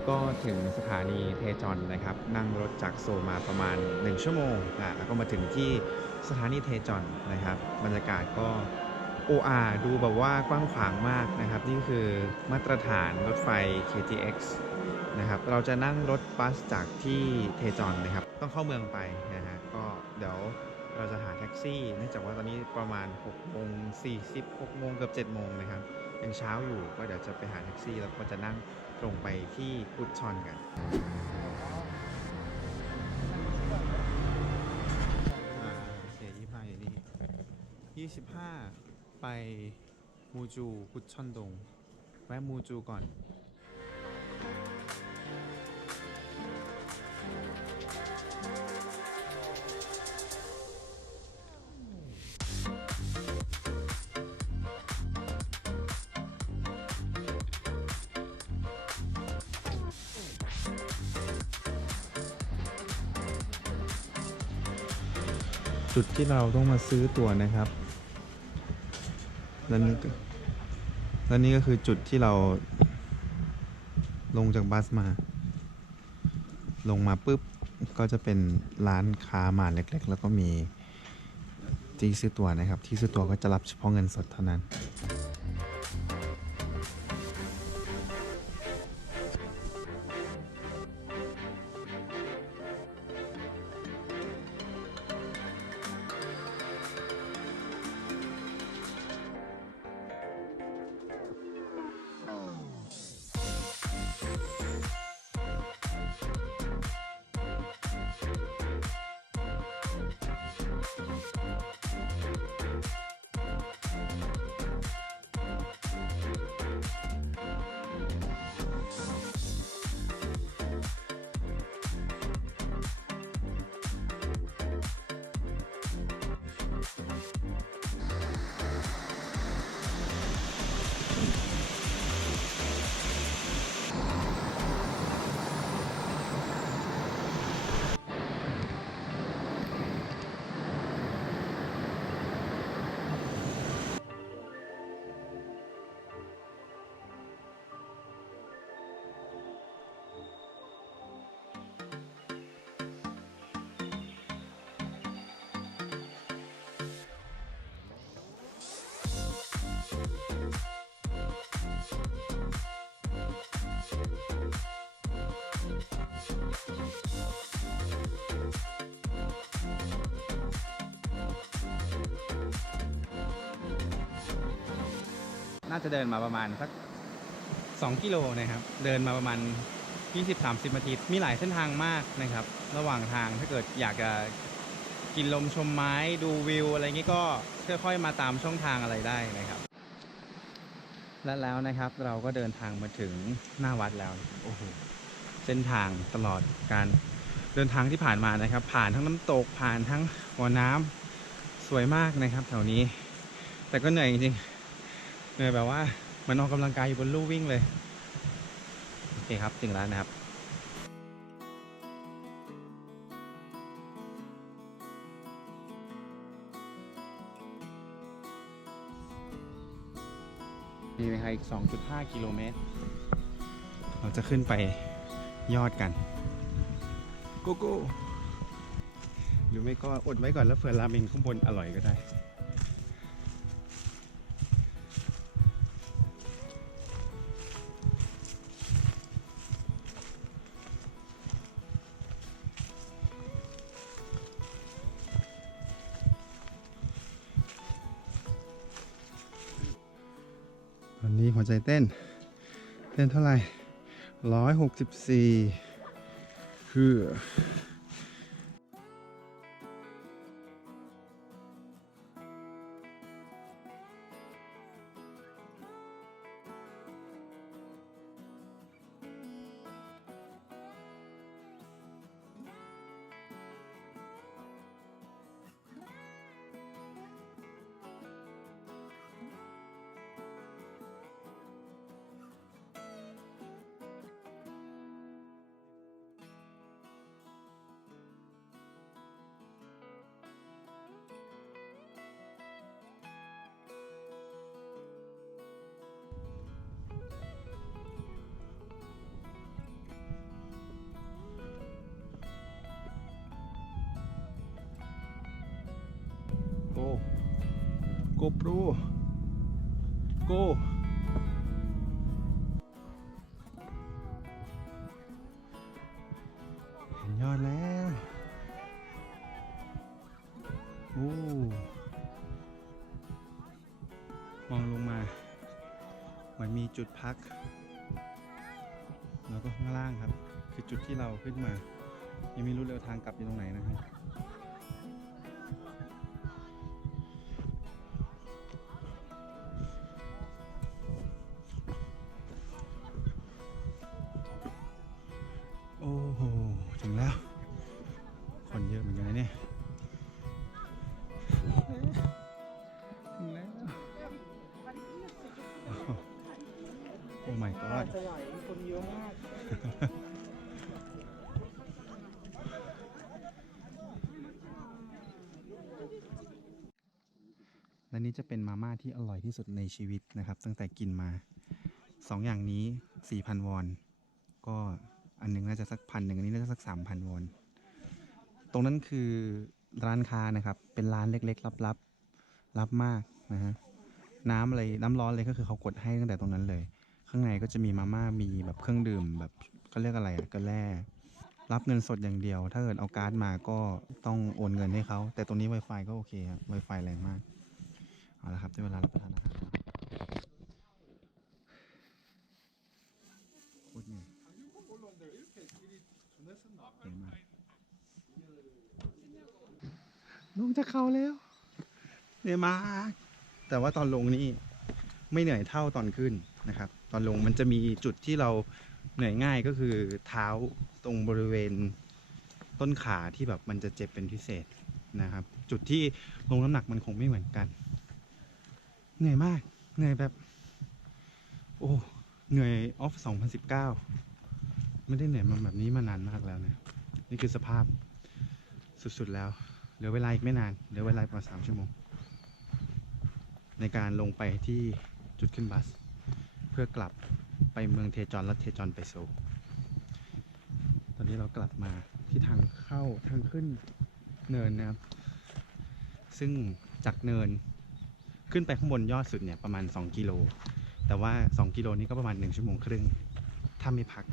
้ก็ถึงสถานีเทจอนนะครับ นั่งรถจากโซมาประมาณ 1 ชั่วโมงนะแล้วก็มาถึงที่สถานีเทจอนนะครับ บรรยากาศก็ OR ดูแบบว่ากว้างขวางมากนะครับ นี่คือมาตรฐานรถไฟ KTX นะครับ เราจะนั่งรถบัสจากที่เทจอนนะครับ ต้องเข้าเมืองไปนะฮะก็เดี๋ยวเราจะหาแท็กซี่เนื่องจากว่าตอนนี้ประมาณ6โมง40 6โมงเกือบ7โมงนะครับยังเช้าอยู่ก็เดี๋ยวจะไปหาแท็กซี่แล้วก็จะนั่ง ตรงไปที่กุดชอนกันเสียยี่ห้าอยู่นี่ยี่สิบห้าไปมูจูกุดชอนดงแวะมูจูก่อน จุดที่เราต้องมาซื้อตั๋วนะครับและนี่ก็และนี่ก็คือจุดที่เราลงจากบัสมา ลงมาปุ๊บก็จะเป็นร้านค้าหมาเล็กๆ แล้วก็มีที่ซื้อตั๋วนะครับ ที่ซื้อตั๋วก็จะรับเฉพาะเงินสดเท่านั้น น่าจะเดินมาประมาณสัก2กิโลนะครับ เดินมาประมาณ 20-30นาที มีหลายเส้นทางมากนะครับ ระหว่างทางถ้าเกิดอยากจะกินลมชมไม้ดูวิวอะไรงี้ก็ค่อยๆมาตามช่องทางอะไรได้นะครับ และแล้วนะครับเราก็เดินทางมาถึงหน้าวัดแล้วโอ้โหเส้นทางตลอดการเดินทางที่ผ่านมานะครับ ผ่านทั้งน้ำตกผ่านทั้งหัวน้ำสวยมากนะครับ แถวนี้ แต่ก็เหนื่อยจริงๆ เหนื่อยแบบว่าเหมันออกกำลังกายอยู่บนลู่วิ่งเลยโอเคครับถึงแล้วนะครับมีไปอีก 2.5 กิโลเมตร เราจะขึ้นไปยอดกันโกโก้หรือไม่ก็อดไว้ก่อนแล้วเผื่อราเมงข้างบนอร่อยก็ได้ นี้หัวใจเต้น เต้นเท่าไหร่ร้อยหกสิบสี่คือ GoPro Go เห็นยอดแล้ว โอ้มองลงมาเหมือนมีจุดพัก แล้วก็ข้างล่างครับ คือจุดที่เราขึ้นมา ยังไม่รู้เลยว่าทางกลับอยู่ตรงไหนนะครับ โอ้โห ถึงแล้ว คนเยอะเหมือนกันนะเนี่ยถึงแล้วโอ้ my god จะไหลคนเยอะมากและนี่จะเป็นมาม่าที่อร่อยที่สุดในชีวิตนะครับ ตั้งแต่กินมาสองอย่างนี้ 4,000 วอน ก็ อันนึงน่าจะสักพันหนึ่งอันนี้น่าจะสัก3,000วอน ตรงนั้นคือร้านค้านะครับ เป็นร้านเล็กๆลับๆลับมากนะฮะ น้ำอะไรน้ำร้อนเลยก็คือเขากดให้ตั้งแต่ตรงนั้นเลย ข้างในก็จะมีมาม่ามีแบบเครื่องดื่มแบบเขาเรียกอะไรอะกระแร่รับเงินสดอย่างเดียว ถ้าเกิดเอาการ์ดมาก็ต้องโอนเงินให้เขา แต่ตรงนี้ Wi-Fi ก็โอเคครับ Wi-Fi แรงมาก เอาละครับได้เวลารับประทานอาหารเหนื่อย เหนื่อยมากลงจะเข้าแล้วเหนื่อยมากแต่ว่าตอนลงนี่ไม่เหนื่อยเท่าตอนขึ้นนะครับ ตอนลงมันจะมีจุดที่เราเหนื่อยง่ายก็คือเท้าตรงบริเวณต้นขาที่แบบมันจะเจ็บเป็นพิเศษนะครับ จุดที่ลงน้ำหนักมันคงไม่เหมือนกัน เหนื่อยมาก เหนื่อยแบบ โอ้ เหนื่อยออฟ 2019 ไม่ได้เหนื่อยมาแบบนี้มานานมากแล้วเนี่ยนี่คือสภาพสุดๆแล้ว เหลือเวลาอีกไม่นาน เหลือเวลาประมาณสามชั่วโมง ในการลงไปที่จุดขึ้นบัส เพื่อกลับไปเมืองเทจอนและเทจอนไปโซลตอนนี้เรากลับมาที่ทางเข้าทางขึ้นเนินนะครับ ซึ่งจากเนินขึ้นไปข้างบนยอดสุดเนี่ยประมาณ 2 กิโล แต่ว่า 2 กิโลนี้ก็ประมาณ 1 ชั่วโมงครึ่ง ถ้าไม่พัก